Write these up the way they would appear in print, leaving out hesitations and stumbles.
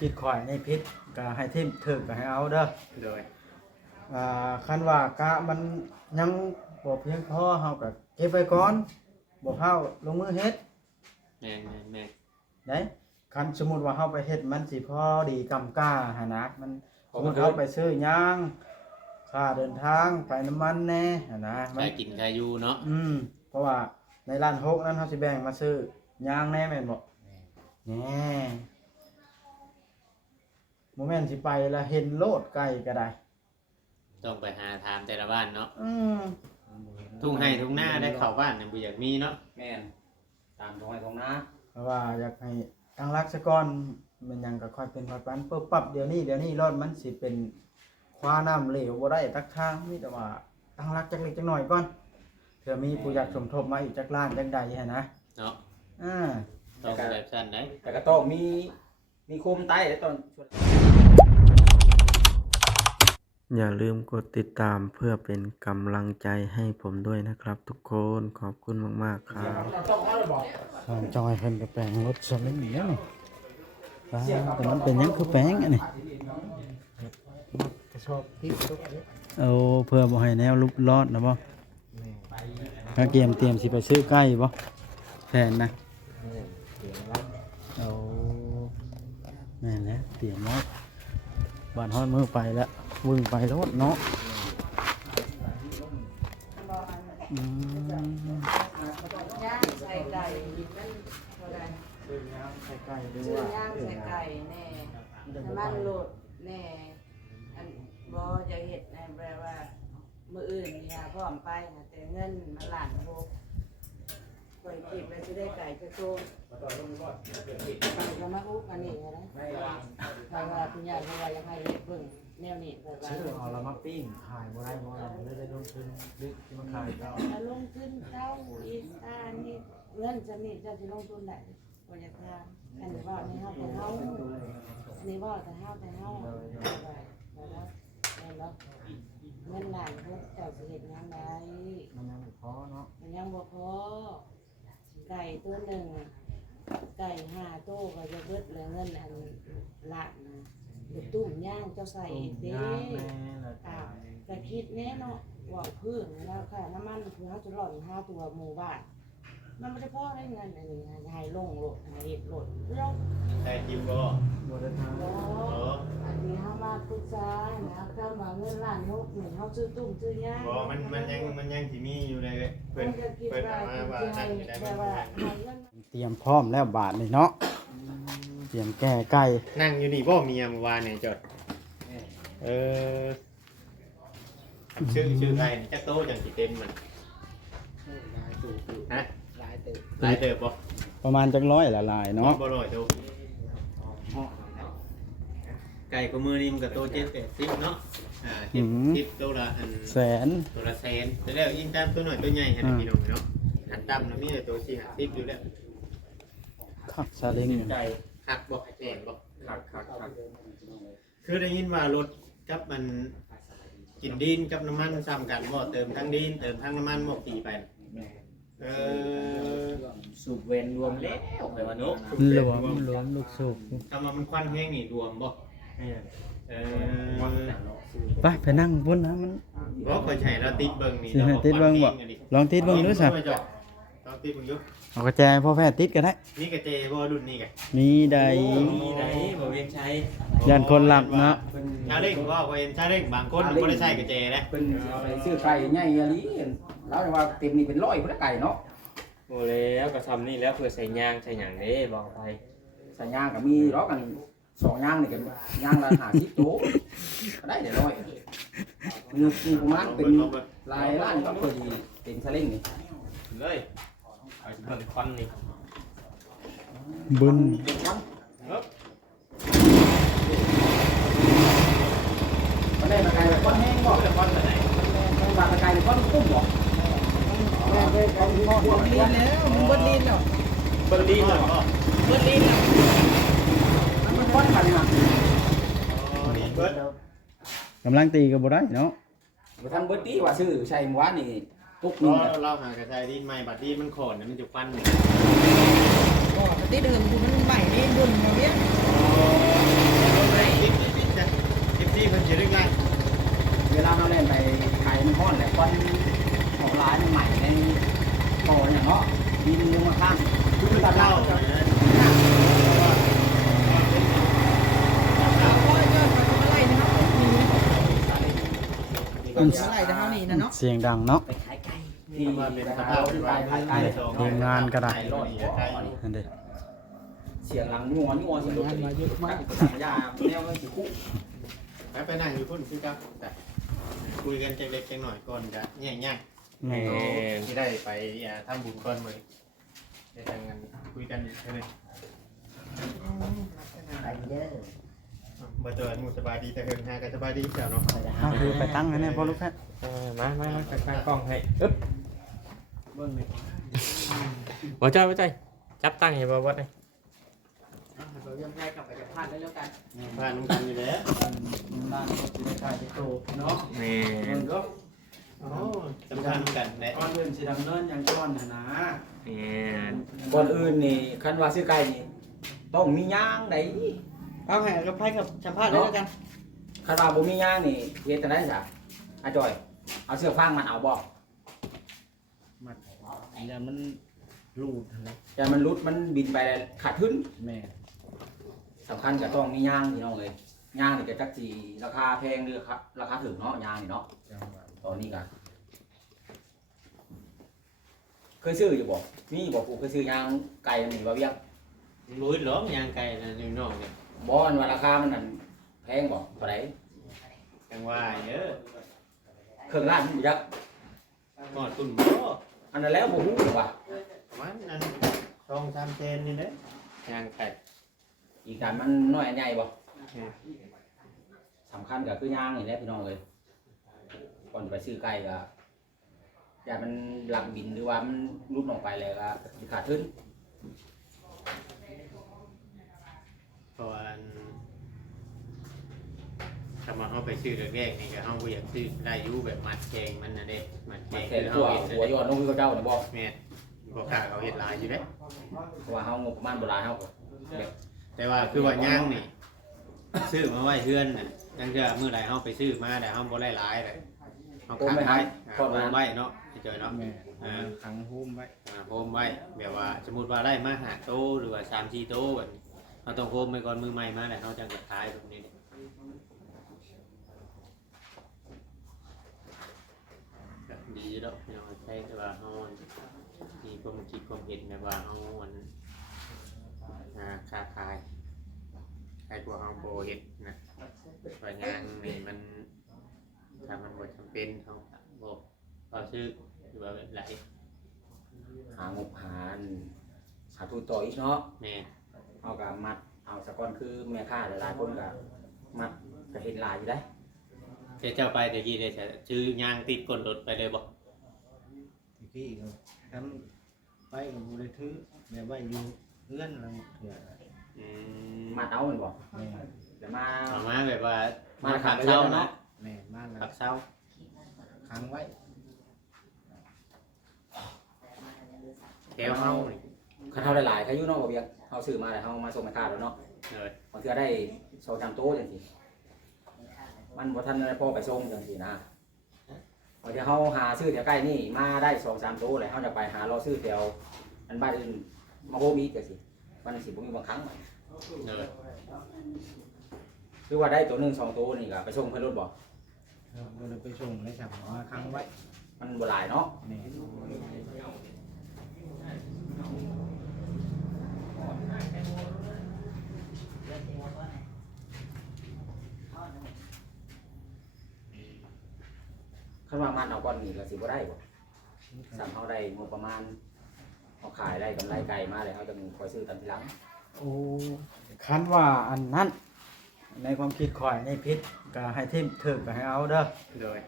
คิดข่อยนี่พิษก็ให้ทิ่มถึกก็ให้เอาเด้อ โดย คันว่ากะมันยังบ่เพียงพอเฮาก็เก็บไว้ก่อนบ่เฮาลงมือเฮ็ด แม่น ได้คันสมมุติว่าเฮาไปเฮ็ดมันสิพอดีกำก้าหั่นนะมันสมมุติเฮาไปซื้อยางค่าเดินทางไปน้ำมันแน่หั่นนะ ใครกินใครอยู่เนาะ เพราะว่าในร้านโฮกนั้นเฮาสิแบ่งมาซื้อยางแน่แม่นบ่แน่บ่แม่นสิไปแล้วเห็นโลดไก่ก็ได้ ต้องไปหาถามแต่ละบ้านเนาะ อืม ทุ่งให้ทุ่งหน้าได้เข้าบ้านเนี่ยบ่อยากมีเนาะ แม่นตามท้องไร่ท้องนา เพราะว่าอยากให้ตั้งรักซะก่อนมันยังก็ค่อยเป็นค่อยปันปึ๊บปั๊บเดี๋ยวนี้รอดมันสิเป็นคว้าน้ำเหลวบ่ได้ตักทางมีแต่ว่าตั้งรักจักเล็กจักน้อยก่อนเผื่อมีผู้อยากสมทบมาอีกจักล้านจักใดหั่นนะ เนาะ อ่า ต้องแบบสั้นได้ แต่ก็ต้องมีโคมไต้ตอน อย่าลืมกดติดตามเพื่อเป็นกำลังใจให้ผมด้วยนะครับทุกคนขอบคุณมากๆครับจอยเพิ่นก็แปลงรถสลิงแล้วนี่แต่มันเป็นหยังคือแปลงอันนี้กระสอบพริกเอาเพื่อบ่ให้แนวลุกรอดนะบ่ถ้าเตรียมสิไปซื้อไก่บ่แทนนะเอาแม่นแล้วเตรียมไว้บ้านฮอดมือไปแล้ววึ่งไปรถเนาะย่างใส่ไก่มันเท่าไร ซื้อย่างใส่ไก่ด้วย ชื่อย่างใส่ไก่แน่น้ำมันโหลดแน่อันบ่จะเห็ดนะแปลว่ามื้ออื่นนี่พร้อมไปค่ะแต่เงินมันล้านโบปล่อยคิดไปสิได้ไก่จะโตไก่ก็มาอุกอันนี้นะเพราะว่าคุณยายเพราะว่าอยากให้เฮ็ดเบิ่งแนวนี้เพราะว่า ซื้อเอาแล้วมาปิ้งขายบ่ได้เลยได้ลงทุนลึกที่มาขายเจ้า ถ้าลงทุนเท่าอีกนี่เงินจะนี่จะสิลงทุนได้บ่อยากทำอันนี้ว่าในเฮาแต่เฮาอันนี้ว่าแต่เฮาแล้วเงินล้านเพิ่นเจ้าสิเฮ็ดงานได้ มันยังบ่พอเนาะ มันยังบ่พอไก่ตัวหนึ่งไก่5โตก็จะเบิดเลยเงินอันล้านนะเดี๋ยวตุ้มย่างเจ้าใส่อีกเด้ แต่คิดแน่เนาะว่าพื้นแล้วค่ะน้ำมันคือเขาจะหล่อนห้าตัวหมู่บ้านมันไม่ได้พ่อได้เงินอันนี้ให้ลงโหลดให้เห็ดโหลดเรา ได้จิวบ่ บ่ได้ทาง โอ้อันนี้เขามาปรึกษานะเข้ามาเงินล้าน6หนึ่งเขาซื้อตุ้มซื้อย่าง บ่มันยังสิมีอยู่เลยเพิ่น จะคิด เพิ่น ว่า เอามาว่า จะ นั่ ให้ นอยู่ได้ แต่ว่าให้เงิน เตรียมพร้อมแล้วบาทนี่เนาะเตรียมแก้ไก่ นั่งอยู่นี่บ่เมียเมื่อวานนี่จดชื่อไทยนี่จักโตจังสิเต็มมันฮะหลายเติบบ่ ประมาณจักร้อยละลายเนาะ บ่ร้อยโตไก่ก็มือนี่มันก็โต7-80เนาะ10โตละอัน แสน ตัวละแสนแต่แล้วยิ่งตามตัวหน่อยตัวใหญ่ให้พี่น้องเนาะอันต่ำนะมีแต่ตัว4-50อยู่แล้ว คักซาเล้ง ไก่คักบ่แม่นบ่คักคือได้ยินว่ารถกับมันกินดินกับน้ำมันซ้ำกันบ่เติมทั้งดินเติมทั้งน้ำมันบ่ปีไปอ สูบเวนรวมแล้วไปวันนู้ หลวมลูกสูบ ทำมามันควันแห้งนี่รวมบ่เออ ไปนั่งบนนะมัน บ่ค่อยใช้แล้วติดเบิ่งนี่ สิให้ติดเบิ่งบ่ลองติดเบิ่งดูซะ ลองติดเบิ่งดู เอากระแจให้พ่อแพทย์ติดก็ได้ นี่กระเจบ่รุ่นนี้กะ มีใด มีไหนบ่เวียงชัย ย่านคนหลับเนาะ ชาเร่งว่าเห็นชาเร่งบางคนบ่ได้ใช้กระเจนะ เป็นเอาไปซื้อไก่ใหญ่อะลิแล้วว่าเต็มนี่เป็น100พุ่นไก่เนาะ โอ้แล้วก็ทำนี่แล้วเพื่อใส่ยางใส่หยังเด้บอกไป ใส่ย่างก็มีรอกัน2ย่างนี่ก็ย่างละ50โตก็ได้ได้100มีประมาณเป็นหลายล้านก็พอดีเต็มสลิงนี่ เลยเอาเบิ่งควันนี่ บึน ก็ได้มาไก่แบบก้อนแห้งบ่ก้อนไหนมาไก่ก้อนตุ้มบ่ บดลีแล้วมันบดลีแล้ว เบิ่งดีเหรอ บดลีแล้ว มันก้อนกันนะ กำลังตีก็บ่ได้เนาะ บ่ทันเบิดตีว่าซื้อใช้หมู่บ้านนี่ตุก เรา นึง เราหากระชายดินใหม่บัดนี้มันขอนมันจะฟันนี่ ก็ติดเดิมคือมันใหม่นี่บุญมาเวียน ก็สิไล่แต่เฮานี่นะเนาะ เสียงดังเนาะ ไปขายไก่ ที่มาเป็นสภาพเป็นว่า ทีมงานก็ได้ รอด นั่นเด้ เสียงหลังงัวเสียงรถมาเยอะมากยาแนวมันสิคุ ไปนั่งอยู่พุ่นคือครับแต่คุยกันจังเล็กจังหน่อยก่อนจะแง่ๆ แม่ ที่ได้ไปทำบุญก่อนมื้อได้ทางกันคุยกันใช่ไหมบ่เจอหมู่สบายดีแต่เฮิงหากันสบายดีแซวเนาะ เอาคือไปตั้งให้แน่พ่อลูกแพทย์ มาข้างกล้องให้อึ๊บ เบิ่งนี่ บ่ใจบ่ใจจับตั้งให้บ่วัดเลย เรายังไงกลับไปกับพานได้แล้วกัน ผ่านกันอยู่แล้ว บ้านก็สิได้ขายโตเนาะ แม่ เพิ่นก็ โอ้สำคัญกันแหละ ก่อนอื่นสิดำเนินอย่างก่อนนะ แม่ ก่อนอื่นนี่คันว่าซื้อไก่นี่ต้องมีย่างได เอาให้กับไผกับสัมภาษณ์ได้แล้วกัน คันว่าบ่มีย่างนี่เฮ็ดจังได๋ซะอาจอยเอาเสื้อฟางมันเอาบ่ อย่ามันรูดนะ แต่มันรุดมันบินไปขาดทุน แม่ สำคัญก็ต้องมีย่างพี่น้องเอ้ยย่างนี่ก็จักสิราคาแพงหรือราคาถึงเนาะย่างนี่เนาะตอนนี้ก็เคยซื้ออยู่บ่มีบ่กูเคยซื้อย่างไก่มันนี่บ่เวียง รู้หรอกยางไก่นะนิ้วน้องเนี่ย บ่อันว่าราคามันนั่นแพงบ่เท่าไหร่ จังว่าเยอะ เครื่องร้านมันบ่ยัก กอดตุ่นบ่ อันนั้นแล้วบ่ฮู้ว่า ประมาณนั้น2-3เซนนี่เด้ยางไก่ อีกการมันน้อยอันใหญ่บ่สำคัญก็คือย่างนี่แหละพี่น้องเอ้ยก่อนจะไปซื้อไก่ก็อย่ามันหลักบินหรือว่ามันรุดออกไปแล้วก็สิขาดทุน เพราะว่าถ้ามาเอาไปซื้อแรกๆนี่ก็เอาบ่อยากซื้อได้อยู่แบบมัดแขงมันน่ะเด้มัดแข มัน ง แค่ คือ ตัว เฮาเห็น หัวย้อนลงคือเจ้านี่บ่ แม่นบ่กล้าเขาเฮ็ดหลายอยู่เด้ เพราะว่าเฮางบประมาณบ่หลายเฮาก็แบบ แต่ว่าคือว่าย่างนี่ซื้อมาไว้เฮือนน่ะจังเทื่อมื้อใดเฮาไปซื้อมาได้เฮาบ่ได้หลายเลยเฮาค้างไว้โฮมไว้เนาะให้เจอเนาะ แม่ ขังโฮมไว้โฮมไว้แบบว่าสมมุติว่าได้มา5โตหรือว่า3-4โตแบบนี้เฮาต้องโฮมไว้ก่อนมือใหม่มาแล้วเฮาจังจะขายแบบนี้ก็ดีเนาะพี่น้องใช้แต่ว่าเฮามีความคิดความเห็นแบบว่าเฮาค้าขายให้พวกเฮาบ่เฮ็ดนะว่างานนี่มันถ้ามันบ่จำเป็นเฮาบ่ก็ซื้อหรือว่าแบบไหล หางบหาทุนต่ออีกเนาะ แม่ เอากับมัดเอาสะก้อนคือแม่ค้าหลายๆคนก็มัดก็เห็นหลายอยู่ได้ เจ้าไปตะกี้ได้ชื่อยางติดก้นรถไปเลยบ่ ทีพี่ก็ทั้งไปกับบ่ได้ถือแบบว่าอยู่เพื่อนลังเถื่อ อื มัดเอาแมันบ่ แม่ เดี๋ยวมา เอามาแบบว่า มา ขั ขา บ ด เช้า เนาะ เนาะ แม่บ้านเรา ขับเช้า ค้างไว้ แถวเฮานี่ คันเฮาหลายๆเขาอยู่เนาะบ่เบียงเฮาซื้อมาแล้วเฮามาส่งแม่ค้าแล้วเนาะ เลย บางเทื่อได้2-3โต๊ะจังซี่มันบ่ทันได้พอไปส่งจังซี่นะบางทีเฮาหาซื้อแถวใกล้นี่มาได้2-3โต๊ะแล้วเฮาจะไปหารอซื้อแถวอันบ้านอื่นมาโฮมอีกจังซี่มันสิบ่มีบางครั้ง เลย คือว่าได้ตัวหนึง2ตัวนี่ก็ไปส่งเพิ่นรถบ่ บ่ได้ไปส่งได้สั่งมาค้างไว้ มันบ่หลายเนาะ แม่ คันว่ามันเอาก่อนนี่ก็สิบ่ได้บ่สั่งเฮาได้งบประมาณเฮาขายได้กำไรไก่มาแล้วเฮาจะคอยซื้อตามทีหลัง โอ้คันว่าอันนั้นในความคิดข่อยในพิษก็ให้ทิมถึกก็ให้เอาเด้อ เลย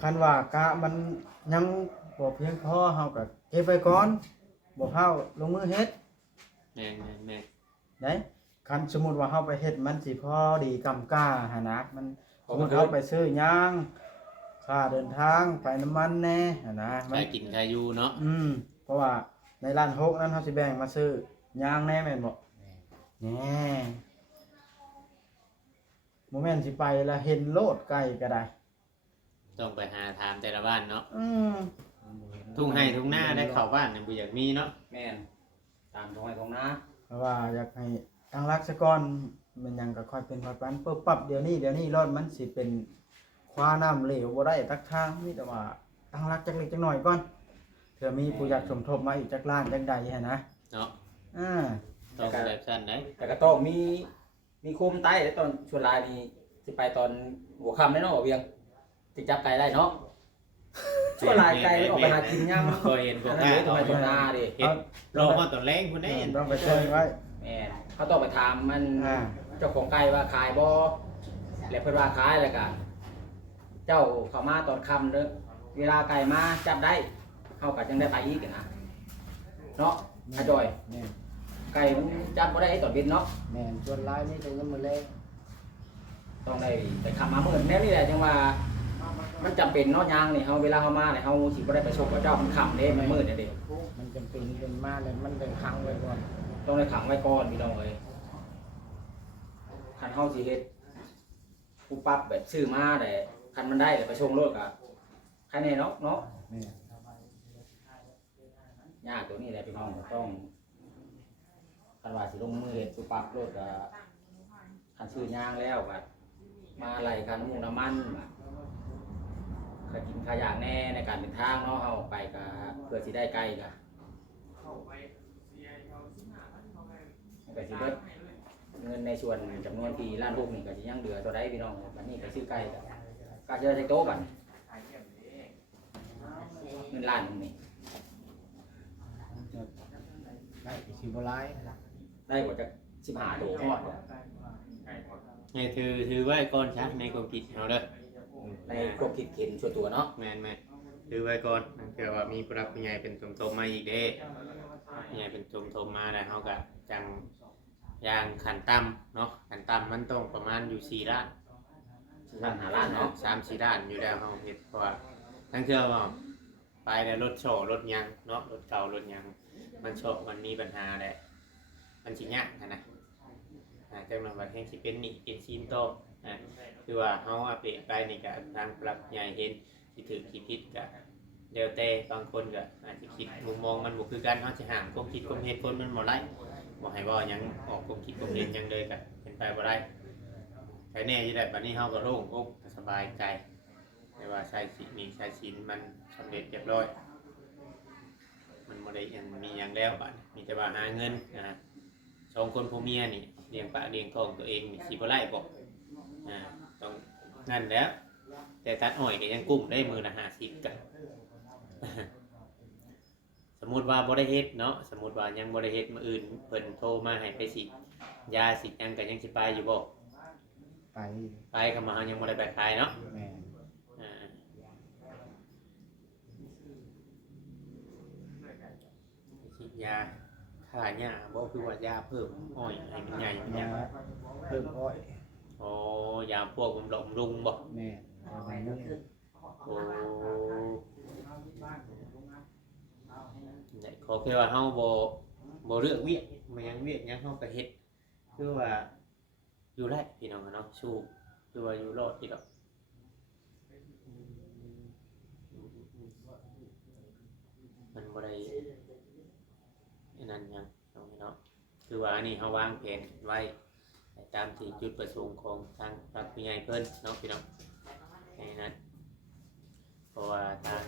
คันว่ากะมันยังบ่เพียงพอเฮาก็เก็บไว้ก่อนบ่เฮาลงมือเฮ็ด แม่แม่ ได้คันสมมุติว่าเฮาไปเฮ็ดมันสิพอดีกำกาหานะมันสมมุติเฮาไปซื้อยางค่าเดินทางไปน้ำมันแน่หันนะมั ใคร น กินใครอยู่เนาะ เพราะว่าในร้านโฮกนั้นเฮาสิแบ่งมาซื้อยางแน่แม่นบ่แน่โมเมนต์สิไปแล้วเห็นโลดไก่ก็ได้ ต้องไปหาถามแต่ละบ้านเนาะ อืม ทุ่งไห้ทุ่งหน้าได้เข้าบ้านเนี่ยบ่อยากมีเนาะ แม่นตามท้องไร่ท้องนา เพราะว่าอยากให้ตั้งรักซะก่อนมันหยังก็ค่อยเป็นค่อยปันปึ๊บปั๊บเดี๋ยวนี้รถมันสิเป็นค คว้าน้ำเหลวบ่ได้ตักทางมีแต่ว่าตั้งรักจักเล็กจักน้อยก่อนเผื่อมีผู้อยากสมทบมาอีกจักล้านจักใดหันนะ เนาะ อ่า ต้องแบบสั้นได้ แต่ก็ต้องมีโคมใต้แล้วตอนชวนลายนี่สิไปตอนหัวค่ำแน่เนาะบ่เวียงสิจับไก่ได้เนาะชวนลายไก่ออกไปหากินย่ำ ก็เห็นพวก นั่น ข้า เลยทำไมตรงนาดิ เห็นรอมาตอนแรงพุ่นได้ ต้องไปเชิญไว้ แม่นเขาต้องไปถามมัน อ่า เจ้าของไก่ว่าขายบ่แล้วเพิ่นว่าขายแล้วก็เจ้าเข้ามาตอนค่ำเด้อเวลาไก่มาจับได้เฮาก็จังได้ไปอีกอะนะเนาะอาจอย แม่น ไก่มันจับบ่ได้ตอนเย็นเนาะ แม่นส่วนหลายนี่จะยังมื้อแลง ต้องได้ไปขับมาเมื่อแน่นี่แหละจังว่ามันจำเป็นเนาะยางนี่เฮาเวลาเฮามาเนี่ยเฮาสิบ่ได้ไปชกกับเจ้ามันค่ำเด้มันมืดเด้ มันจำเป็นเป็นมาแล้วมันได้ค้างไว้ก่อน ต้องได้ขังไว้ก่อนพี่น้องเอ้ยคันเฮาสิเฮ็ดปุ๊บปั๊บแบบซื้อมาได้คันมันได้แล้วไปชงโลดก็ใครแน่เนาะแม่น ยากตัวนี้แหละพี่น้องต้องคันว่าสิลงมือเฮ็ดปุ๊บปั๊บโลดก็คันซื้อยางแล้วก็มาไล่คันน้ำมูกน้ำมันก็กินขายางแน่ในการเดินทางเนาะเฮาไปก็เพื่อสิได้ไกลก็ก็สิเบิดเงินในส่วนจำนวนที่ล้านลูกนี่ก็สิยังเหลือตัวใดพี่น้องบัดนี้ไปซื้อไก่ก็เจอใส่โต๊ะบัดเงินล้านนึงนี่ ได้สิบ่หลาย ได้กว่าจะ15โต๊ะฮอด ให้ถือไว้ก่อนชักในความคิดเอาเด้อ ในความคิดเห็นส่วนตัวเนาะ แม่นถือไว้ก่อนเผื่อว่ามีผู้รักผู้ใหญ่เป็นสมทบมาอีกเด้ผู้ใหญ่เป็นสมทบมาแล้วเฮาก็จังอย่างขันต่ำเนาะขันต่ำมันต้องประมาณอยู่4ล้าน 4 ล้านเนาะ 3-4ล้านอยู่แล้วเฮาเฮ็ดเพราะว่าทั้งเทื่อว่าไปแล้วรถโชว์รถยางเนาะรถเก่ารถยางมันโชว์มันมีปัญหาแหละมันสิยากนะจังนั้นว่าแห่งสิเป็นหนี้เป็นซีนโตคือว่าเฮาไปนี่ก็ทางผู้รักผู้ใหญ่เห็นสิถูกสิผิดก็แล้วแต่บางคนก็อาจจะคิดมุมมองมันบ่คือกันเฮาสิห้ามความคิดความเห็นคนมันบ่ได้บ่ให้ว่าหยังออกความคิดความเห็นหยังเลยก็เป็นไปบ่ได้ใครแน่อยู่แล้วบัดนี้เฮาก็โล่งอกสบายใจแต่ว่าใช้สิมีใช้ศีลมันสำเร็จเรียบร้อยมันบ่ได้ยังมีหยังแล้วบัดมีแต่ว่าหาเงินสองคนผัวเมียนี่เลี้ยงปากเลี้ยงท้องตัวเองนี่สิบ่ได้บ่ต้องนั่นแหล้วแต่ตัดอ้อยก็ยังกุ้มได้มื้อละ50ก็ สมมุติว่าบ่ได้เฮ็ดเนาะสมมุติว่ายังบ่ได้เฮ็ดมื้ออื่นเพิ่นโทรมาให้ไปสิยาสิหยังก็ยังสิไปอยู่บ่ ไป ไปเข้ามาเฮายังบ่ได้ไปขายเนาะ แม่น ฉีดยาฆ่าหญ้าบ่คือว่ายาเพิ่มอ้อยให้มันใหญ่มันห ยา ยัง เพิ่มอ้อย อ๋อยาพวกบำรุงบ่ แม่นเอาไว้นุ่ง โอ้ได้ขอแค่ว่าเฮาบ่เลือกเวียกมันยังเวียกยังเฮาก็เฮ็ดคือว่าอยู่ได้พี่น้องเนาะสู้คือว่าอยู่รอดที่ดอกมันบ่ได้อันนั้นหยังเนาะคือว่าอันนี้เฮาวางแผนไว้ตามที่จุดประสงค์ของทางพรรคผู้ใหญ่เพิ่นเนาะพี่น้องในนั้นเพราะว่าทาง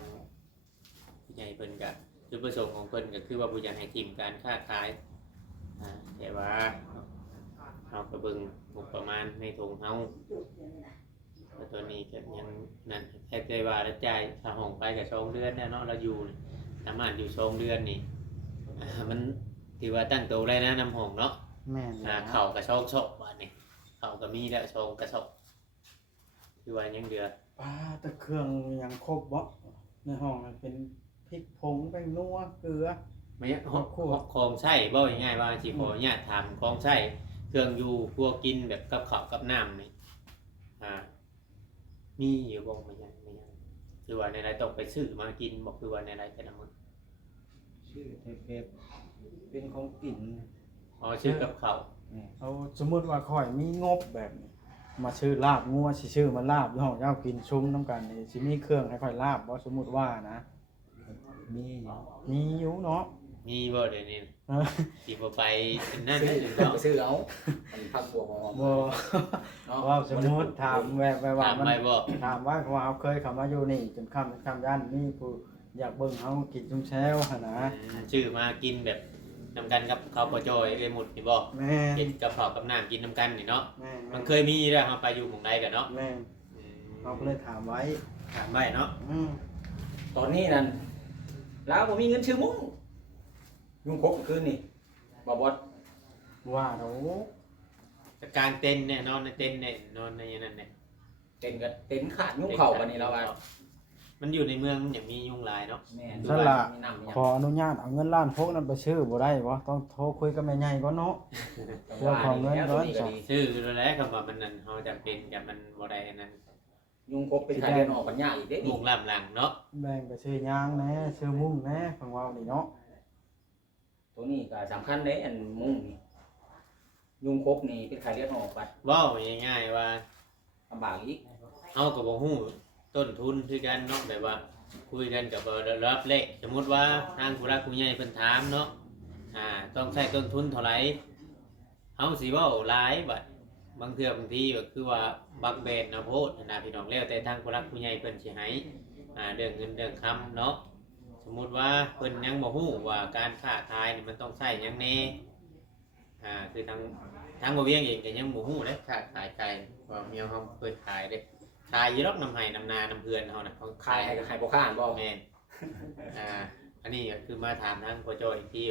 ผู้ใหญ่เพิ่นก็จุดประสงค์ของเพิ่นก็คือว่าผู้อยากให้ทีมการค้าขายแต่ว่าเฮาก็เบิ่งงบประมาณในทงเฮาแต่ตัวนี้ก็ยังนั่นแค่ได้ว่าแล้วจ่ายค่าห้องไปก็2เดือนแล้วเนาะเราอยู่สามารถอยู่2เดือนนี่มันถือว่าตั้งโตได้นะน้ำห้องเนาะ แม่น เข้ากระชอกชอบบ้านนี่เข้าก็มีแล้วชงกระชอกคือว่ายังเดือ ป้าแตะเครื่องยังครบบ่ในห้องมันเป็นพริกผงแป้งนัวเกลือ ไม่ของใช่บ่ง่ายๆว่าสิขออนุญาตถามของใช่เครื่องอยู่พวกกินแบบกับข้าวกับน้ำนี่มีอยู่บ่ไม่ยังคือว่าในไรต้องไปซื้อมากินบอกคือว่าในไรแต่ละมื้อ ชื่อเทปเป็นของกิน อ๋อซื้อกับข้าว เอาสมมุติว่าข่อยมีงบแบบนี้มาชื่อลาบงัวสิชื่อมาลาบอยู่ห้องเจ้ากินชุ่มน้ำกันนี่สิมีเครื่องให้ข่อยลาบบ่สมมุติว่านะ มี มีอยู่เนาะ มีบ่เดี๋ยวนี้ เออ สิบ่ไปนั่น ซื้อ เด้อ เนาะ เนาะ ซื้อเอามันพักบัวหอม บ่ เนาะ ว่าสมมุติถามแบบว่า ถาม มัน ไปบ่ ถามว่าเขาเคยเข้ามาอยู่นี่จนค่ำย่านนี่ผู้อยากเบิ่งเฮากินจุ่มแซวหั่นนะ ชื่อมากินแบบนำกันกับข้าวปลาจอยเอ้ยหมุดนี่บ่ แม่น กินกับข้าวกับน้ำกินนำกันนี่เนาะ แม่น มันเคยมีแล้วเฮาไปอยู่หมู่ใดกันเนาะ แม่นเราก็เลยถามไว้ ถามไว้เนาะ ตอนนี้นั่นแล้วผมมีเงินชื่อมุ้งยุงครบคืนนี่บ่บอส ว่าเรา แต่การเต้นเนี่ยนอนในเต้นเนี่ยนอนในนั่นเนี่ย เต็นกับเต็นขาดยุงเข่ากันนี่แล้วว่า มันอยู่ในเมืองมันอย่างมียุงลายเนาะ แม่ สละ มีน้ำมีหยัง ขออนุญาตเอาเงินล้านพวกนั้นไปซื้อบ่ได้บ่ต้องโทรคุยกับแม่ใหญ่ก่อนเนาะ เรื่องของเงินร้อน ชื่อแล้วคำว่ามันนั่นเฮาจะเป็นกับมันบ่ได้อันนั้น ยุงครบเป็นไข่เดือนออกปัญญาอีกเด้ ยุ นี่ งล่ำหลังเนาะ แบ่งไปซื้อยางแหน่ซื้อมุ้งแหน่ฟังเว้านี่เนาะ ตัวนี้ก็สำคัญเด้อันมุ้งนี่ยุงครบนี่เป็นไข่เลือดออกไป เว้าง่ายๆว่า ลำบากอีก เฮาก็บ่ฮู้ต้นทุนคือกันเนาะแบบว่าคุยกันกับรับเลขสมมุติว่าทางผู้รักผู้ใหญ่เพิ่นถามเนาะต้องใช้ต้นทุนเท่าไหร่เฮาสิเว้าหลายบัดบางเทื่อบางทีก็คือว่าบักเบนนะโพดนะพี่น้องแล้วแต่ทางผู้รักผู้ใหญ่เพิ่นสิให้เรื่องเงินเรื่องคำเนาะสมมุติว่าเพิ่นยังบ่ฮู้ว่าการค้าขายนี่มันต้องใช้หยังแน่คือทางบ่เวียงเองก็ยังบ่ฮู้เด้ค้าขายไก่ว่าเมียเฮาเปิดขายเด้ขายอยู่รอกน้ำไห้น้ำนาน้ำเพื่อนเฮานะเขา ขายให้ไข่บ่ข้านบ่ แม่นอันนี้ก็คือมาถามทางพ่อจอยอีกที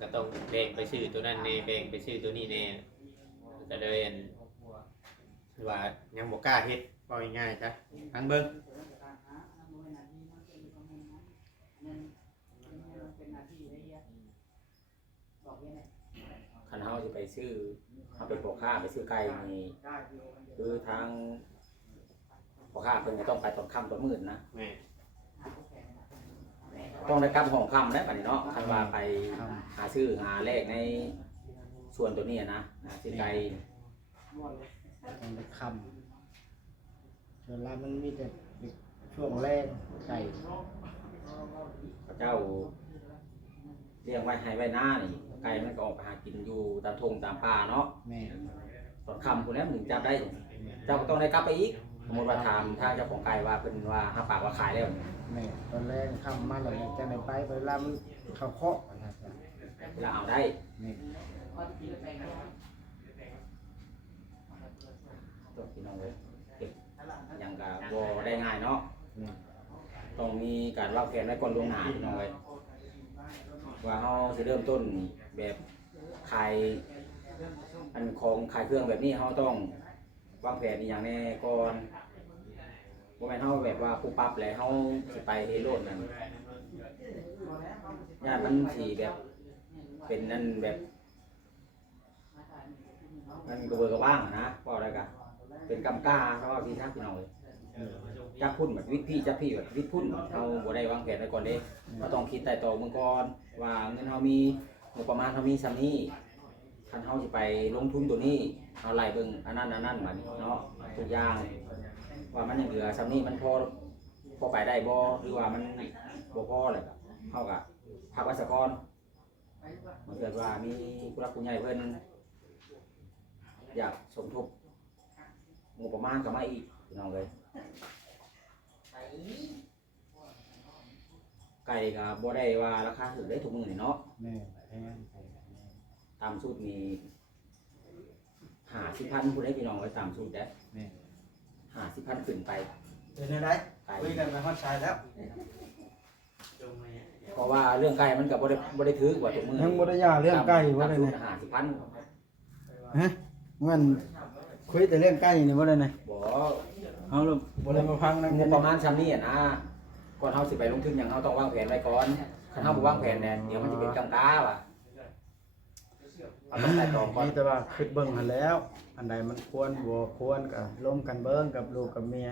ก็ต้องแบ่งไปซื้อตัวนั้นแน่แบ่งไปซื้อตัวนี้แน่ก็เลยว่ายังบ่กล้าเฮ็ดว่าง่ายๆจ้ะทางเบิ่ง คันเฮาสิไปซื้อเฮาเป็นพ่อค้าไปซื้อไก่นี่คือทางพ่อค้าเพิ่นก็ต้องไปตอนค่ำตอนมืดนะ แม่ ต้องได้กลับห้องค่ำแล้วบัดนี้เนาะคันว่าไปหาซื้อหาแลกในส่วนตัวนี้นะซื้อไก่ ต้องไปคำส่วนเรามันมีแต่ช่วงแรกไก่ พระเจ้าเลี้ยงไว้ให้ไว้หน้านี่ไก่มันก็ออกไปหากินอยู่ตามทงตามป่าเนาะ แม่ ตอนค่ำพุ่นแล้วถึงจับได้เจ้าก็ต้องได้กลับไปอีกสมมติว่าถามทางเจ้าของไก่ว่าเป็นว่าหาปากว่าขายแล้ว แม่ตอนแรกคำมาแล้วจะไหนไปเวลามันเขาเคาะนะครับ เวลาเอาได้ แม่ ตัวพี่น้องเลยเก็บอย่างกับบ่ได้ง่ายเนาะ แม่ ต้องมีการวางแผนไว้ก่อนล่วงหน้าพี่น้องเลยว่าเราจะเริ่มต้นแบบขายอันของขายเครื่องแบบนี้เราต้องวางแผนอย่างแน่ก่อนบ่แม่นเฮาแบบว่าปุ๊บปั๊บแล้วเฮาสิไปเฮโลดนั่นญาติมันสิแบบเป็นนั่นแบบมันกระเบือกระว่างนะว่าอะไรกันเป็นกำกาเขาว่าพี่ทักพี่น้องเลยจับพุ่นแบบวิทพี่จับพี่แบบวิทพุ่นเราบ่ได้วางแผนไว้ก่อนเด้เราต้องคิดแต่ต่อเมืองก่อนว่าเงินเรามีงบประมาณเรามีซ้ำนี้คันเฮาสิไปลงทุนตัวนี้เอาไล่เบิ่งอันนั้นบัดนี้เนาะทุกอย่างว่ามันยังเหลือซ้ำนี้มันพอไปได้บ่หรือว่ามันบ่พอเลยเฮาก็พักไว้สักก่อนมันเกิดว่ามีผู้รักผู้ใหญ่เพิ่นอยากสมทบงบประมาณก็มาอีกพี่น้องเลยไก่ก็บ่ได้ว่าราคาถูกได้ทุกมื้อนี่เนาะ แม่แพง ตามสูตรนี่50,000ผู้ใดพี่น้องไว้ตามสูตรเด้ แม่ 50,000ขึ้นไป เป็นได ไก่ คุยกันไปฮอดชายแล้ว เพราะว่าเรื่องไก่มันก็บ่ได้ถือกว่าทุกมื้อ ยังบ่ได้ย่าเรื่องไก่บ่ได้ ตามสู นี่ ตร50,000 ฮะงั้นคุยแต่เรื่องไก่นี่บ่ได้นี่ บ่ เอาลูกบ่ได้มาพังนะ งบประมาณซ้ำนี้อะนะก่อนเฮาสิไปลงทุนหยังเฮาต้องวางแผนไว้ก่อนคันเฮาบ่วางแผนเนี่ยเดี๋ยวมันสิเป็นกำกาว่ะเอาต้องแต่ตองก่อน มีแต่ว่าคิดเบิ่งหันแล้ว อันใดมันควรบ่ควรก็ร่วมกันเบิ่งกับลูกกับเมีย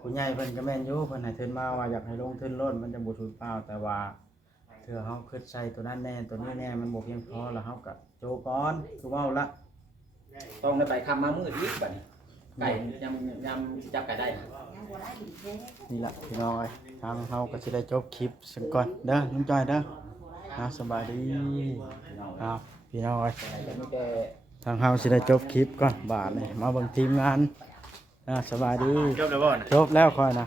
ผู้ใหญ่เพิ่นก็แม่นอยู่เพิ่นให้เทินมาว่าอยากให้ลงทุนรถมันจะบ่สูญเปล่าแต่ว่าเถื่อเฮาคิดใส่ตัวนั้นแน่ตัวนี้แน่มันบ่เพียงพอแล้วเฮาก็โจก่อนคือเว้าละ ต้องได้ไปคำมามืดอีกบัดนี้ไก่ยำสิจับไก่ได้นะ ยังบ่ได้ดีแท้ นี่ล่ะพี่น้องเอ้ยทางเฮาก็สิได้จบคลิปซั่นก่อนเด้อน้องจ้อยเด้อสบายดี พี่น้อง พี่น้องเอ้ย แต่มีแต่ ทางเฮาสิได้จบคลิปก่อนบาทนี่มาเบิ่งทีมงานสบายดี จบแล้วบ่น่ะ จบแล้วค่อยนะ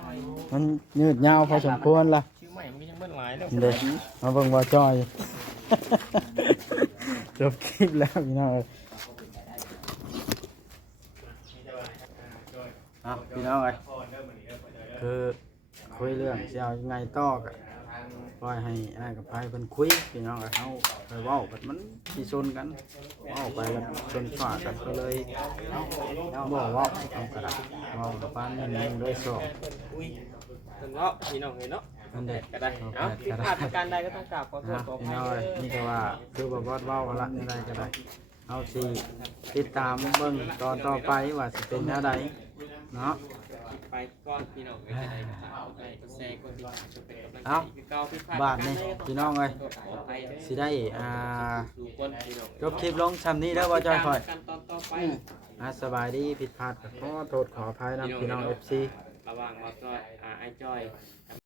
มันยืดยาวพอสมควรละ ชื่อใหม่มันยังเบิ่งหลายแล้ว เด็กมาเบิ่งว่าจอย จบคลิปแล้วพี่น้องพี่น้องเอ้ยคือคุยเรื่องสิเอายังไงต่อกันปล่อยให้อ้ายกับไผเพิ่นคุยพี่น้องเอ้ยเฮาไปเว้ากันมันสิชนกันเว้าไปแล้วชนฝากันก็เลยบ่เว้าเอากระดาษเว้ากับปานนี้ด้วยสอง อุ้ยเพิ่นเนาะพี่น้องเห็นเนาะ นั่นเด็ก ก็ได้เอ้าผิดพลาดประการใดก็ต้องกราบขอโทษขออ พี่ ภัย น้อย เด้อ นี่ก็ว่าคือบ่บอดเว้ากันละนี่ได้ก็ได้เอาสิติดตามเบิ่งตอนต่อไปว่าสิเป็นแนวใดเนาะ ไปก่อนพี่น้องเอ้ยจะได้ก็ตามกดไลค์กดแชร์กดติดตามช่วยเป็นกำลังใจ เอา คือเก่าผิดพลาด บาทนี่พี่น้องเอ้ย ขออภัยเด้อ สิได้สู่คนพี่น้อง จบคลิปลงซ้ำนี้แล้วบ่จอยค่อย กันตอนต่อไป สบายดีผิดพลาดก็ขอโทษขออภัยนำพี่น้อง FC ระหว่างว่าจอยไอ้จอย